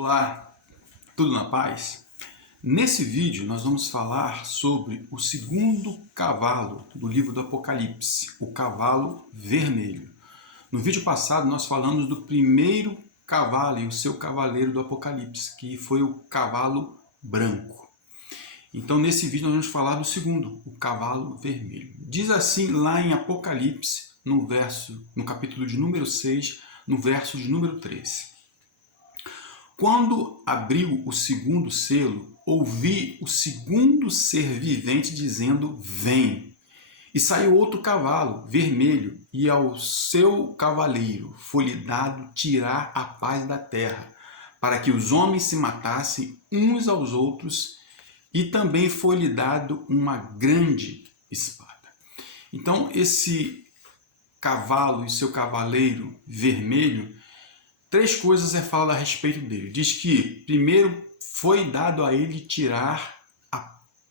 Olá, tudo na paz? Nesse vídeo nós vamos falar sobre o segundo cavalo do livro do Apocalipse, o cavalo vermelho. No vídeo passado nós falamos do primeiro cavalo e o seu cavaleiro do Apocalipse, que foi o cavalo branco. Então nesse vídeo nós vamos falar do segundo, o cavalo vermelho. Diz assim lá em Apocalipse, no capítulo de número 6, no verso de número 13. Quando abriu o segundo selo, ouvi o segundo ser vivente dizendo: vem! E saiu outro cavalo, vermelho, e ao seu cavaleiro foi-lhe dado tirar a paz da terra, para que os homens se matassem uns aos outros, e também foi-lhe dado uma grande espada. Então, esse cavalo e seu cavaleiro vermelho, três coisas é falado a respeito dele. Diz que, primeiro, foi dado a ele tirar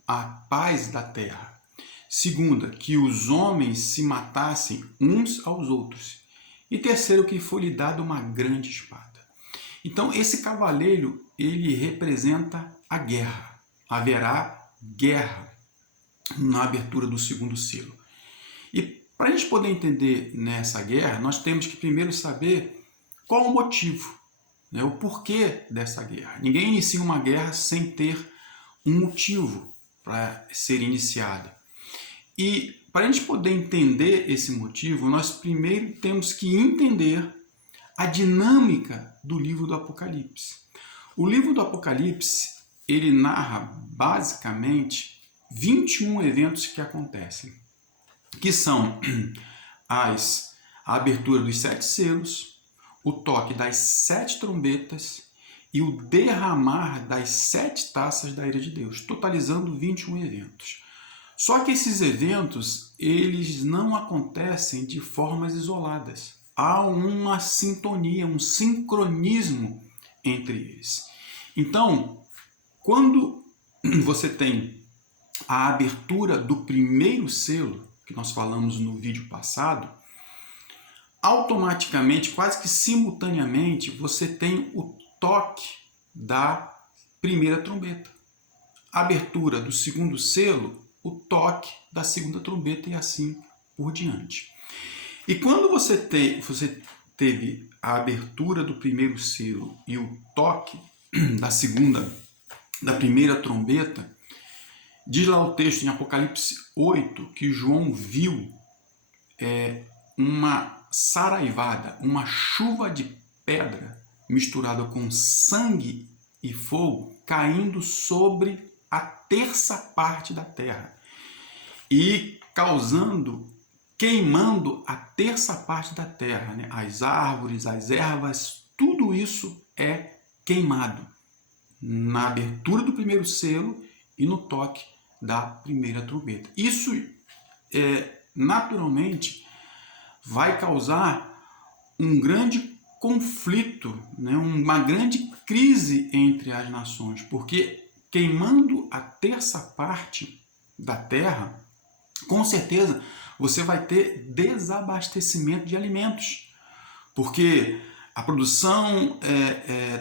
a paz da terra. Segunda, que os homens se matassem uns aos outros. E terceiro, que foi-lhe dado uma grande espada. Então, esse cavaleiro, ele representa a guerra. Haverá guerra na abertura do segundo selo. E para a gente poder entender nessa guerra, nós temos que primeiro saber qual o motivo, né? O porquê dessa guerra. Ninguém inicia uma guerra sem ter um motivo para ser iniciada. E para a gente poder entender esse motivo, nós primeiro temos que entender a dinâmica do livro do Apocalipse. O livro do Apocalipse, ele narra basicamente 21 eventos que acontecem, que são a abertura dos 7 selos, o toque das 7 trombetas e o derramar das 7 taças da ira de Deus, totalizando 21 eventos. Só que esses eventos, eles não acontecem de formas isoladas. Há uma sintonia, um sincronismo entre eles. Então, quando você tem a abertura do primeiro selo, que nós falamos no vídeo passado, automaticamente, quase que simultaneamente, você tem o toque da primeira trombeta. Abertura do segundo selo, o toque da segunda trombeta e assim por diante. E quando você teve a abertura do primeiro selo e o toque da primeira trombeta, diz lá o texto em Apocalipse 8 que João viu uma saraivada, uma chuva de pedra misturada com sangue e fogo caindo sobre a terça parte da terra e queimando a terça parte da terra, né? As árvores, as ervas, tudo isso é queimado na abertura do primeiro selo e no toque da primeira trombeta. Isso naturalmente vai causar um grande conflito, né? Uma grande crise entre as nações, porque queimando a terça parte da terra, com certeza você vai ter desabastecimento de alimentos, porque a produção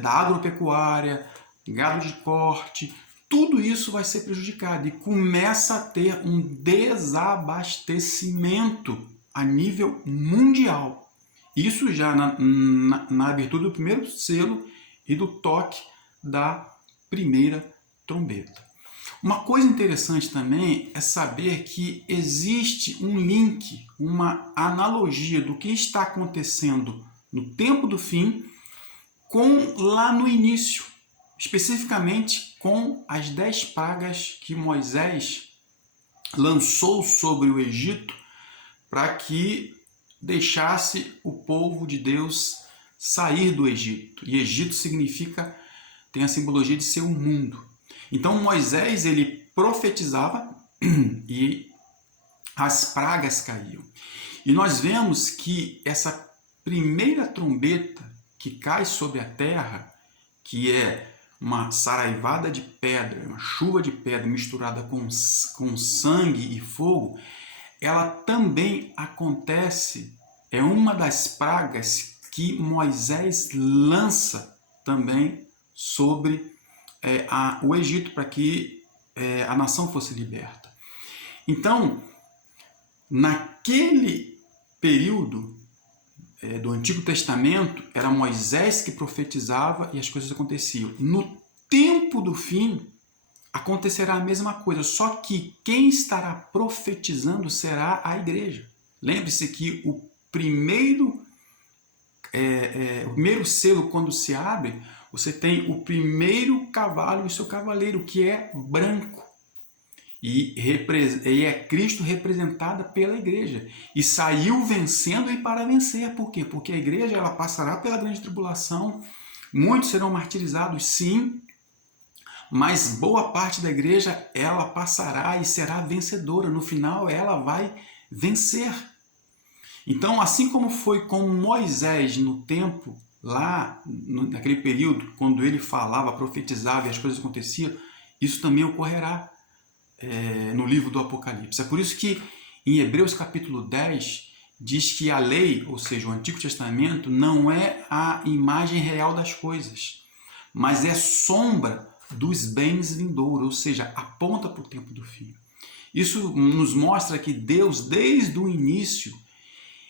da agropecuária, gado de corte, tudo isso vai ser prejudicado e começa a ter um desabastecimento a nível mundial. Isso já na abertura do primeiro selo e do toque da primeira trombeta. Uma coisa interessante também é saber que existe um link, uma analogia do que está acontecendo no tempo do fim com lá no início, especificamente com as 10 pragas que Moisés lançou sobre o Egito para que deixasse o povo de Deus sair do Egito. E Egito tem a simbologia de ser o mundo. Então Moisés, ele profetizava e as pragas caíam. E nós vemos que essa primeira trombeta que cai sobre a terra, que é uma saraivada de pedra, uma chuva de pedra misturada com sangue e fogo, ela também acontece, uma das pragas que Moisés lança também sobre o Egito, para que a nação fosse liberta. Então, naquele período do Antigo Testamento, era Moisés que profetizava e as coisas aconteciam. No tempo do fim, acontecerá a mesma coisa, só que quem estará profetizando será a igreja. Lembre-se que o primeiro selo, quando se abre, você tem o primeiro cavalo e o seu cavaleiro, que é branco. E é Cristo representada pela igreja. E saiu vencendo e para vencer. Por quê? Porque a igreja ela passará pela grande tribulação. Muitos serão martirizados, sim. Mas boa parte da igreja ela passará e será vencedora. No final ela vai vencer. Então, assim como foi com Moisés no tempo, lá naquele período, quando ele falava, profetizava e as coisas aconteciam, isso também ocorrerá no livro do Apocalipse. É por isso que em Hebreus capítulo 10 diz que a lei, ou seja, o Antigo Testamento, não é a imagem real das coisas, mas é sombra dos bens vindouros, ou seja, aponta para o tempo do fim. Isso nos mostra que Deus, desde o início,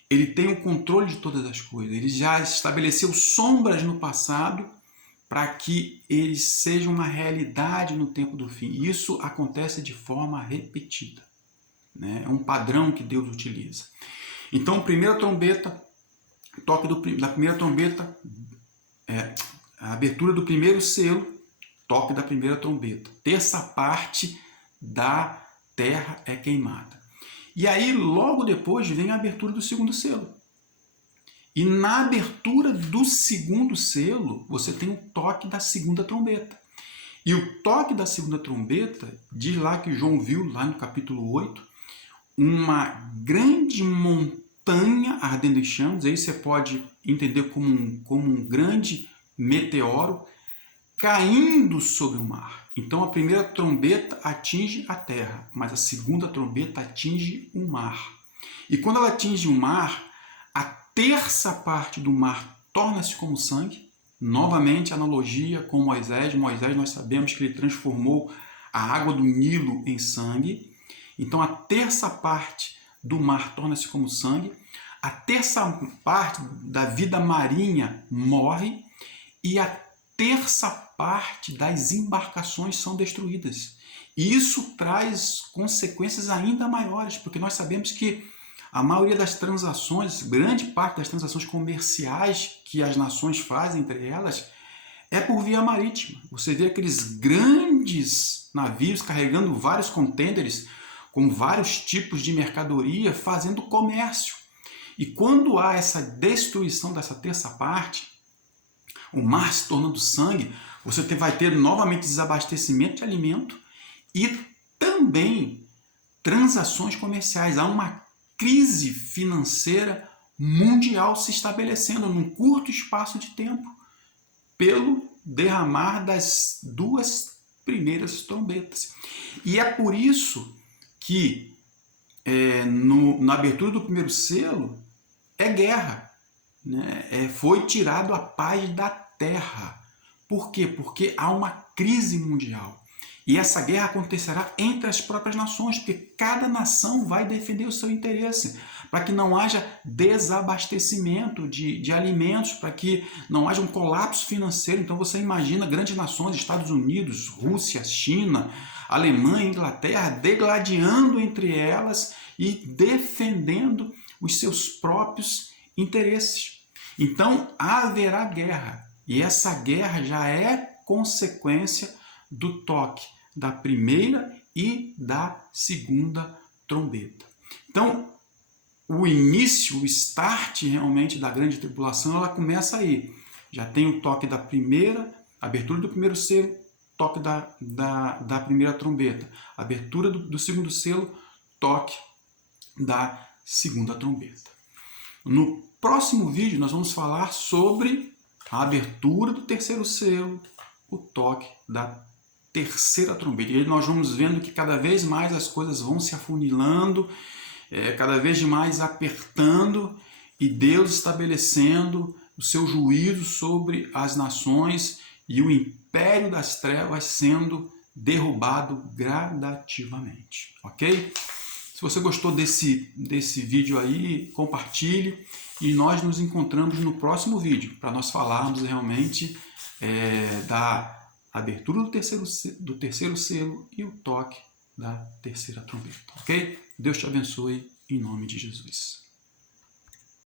ele tem o controle de todas as coisas. Ele já estabeleceu sombras no passado para que eles sejam uma realidade no tempo do fim. E isso acontece de forma repetida, né? É um padrão que Deus utiliza. Então, primeira trombeta, toque da primeira trombeta, a abertura do primeiro selo, toque da primeira trombeta. Terça parte da terra é queimada. E aí, logo depois, vem a abertura do segundo selo. E na abertura do segundo selo, você tem o toque da segunda trombeta. E o toque da segunda trombeta, diz lá que João viu, lá no capítulo 8, uma grande montanha ardendo em chamas. Aí você pode entender como um grande meteoro caindo sobre o mar. Então a primeira trombeta atinge a terra, mas a segunda trombeta atinge o mar. E quando ela atinge o mar, a terça parte do mar torna-se como sangue. Novamente, analogia com Moisés. Moisés, nós sabemos que ele transformou a água do Nilo em sangue. Então a terça parte do mar torna-se como sangue. A terça parte da vida marinha morre. E a terça parte das embarcações são destruídas. E isso traz consequências ainda maiores, porque nós sabemos que a maioria das transações, grande parte das transações comerciais que as nações fazem entre elas, é por via marítima. Você vê aqueles grandes navios carregando vários contêineres com vários tipos de mercadoria fazendo comércio. E quando há essa destruição dessa terça parte, o mar se tornando sangue, você vai ter novamente desabastecimento de alimento e também transações comerciais. Há uma crise financeira mundial se estabelecendo num curto espaço de tempo pelo derramar das duas primeiras trombetas. E é por isso que na abertura do primeiro selo é guerra, né? Foi tirado a paz da terra. Por quê? Porque há uma crise mundial. E essa guerra acontecerá entre as próprias nações, porque cada nação vai defender o seu interesse, para que não haja desabastecimento de alimentos, para que não haja um colapso financeiro. Então você imagina grandes nações, Estados Unidos, Rússia, China, Alemanha, Inglaterra, degladiando entre elas e defendendo os seus próprios interesses. Então haverá guerra, e essa guerra já é consequência do toque da primeira e da segunda trombeta. Então, o início, o start realmente da grande tribulação, ela começa aí. Já tem o toque da primeira, abertura do primeiro selo, toque da primeira trombeta. Abertura do segundo selo, toque da segunda trombeta. No próximo vídeo, nós vamos falar sobre a abertura do terceiro selo, o toque da terceira trombeta. E aí nós vamos vendo que cada vez mais as coisas vão se afunilando, cada vez mais apertando, e Deus estabelecendo o seu juízo sobre as nações e o império das trevas sendo derrubado gradativamente, ok? Se você gostou desse vídeo aí, compartilhe e nós nos encontramos no próximo vídeo para nós falarmos realmente da abertura do terceiro selo e o toque da terceira trombeta, ok? Deus te abençoe em nome de Jesus.